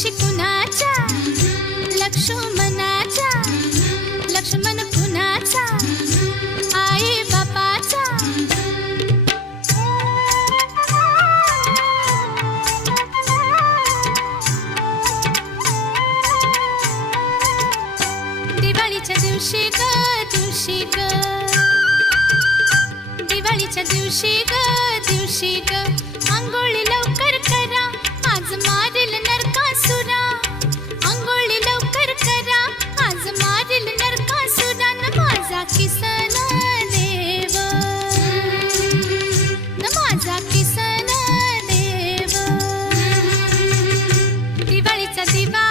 लक्ष्मणाचा लक्ष्मण कुणाचा? आई बापाचा? दिवाळीच्या दिवशी ग दिवशी ग. दिवाळीच्या दिवशी ग दिवशी ग. आंघोळी दिवाळीचा दिवा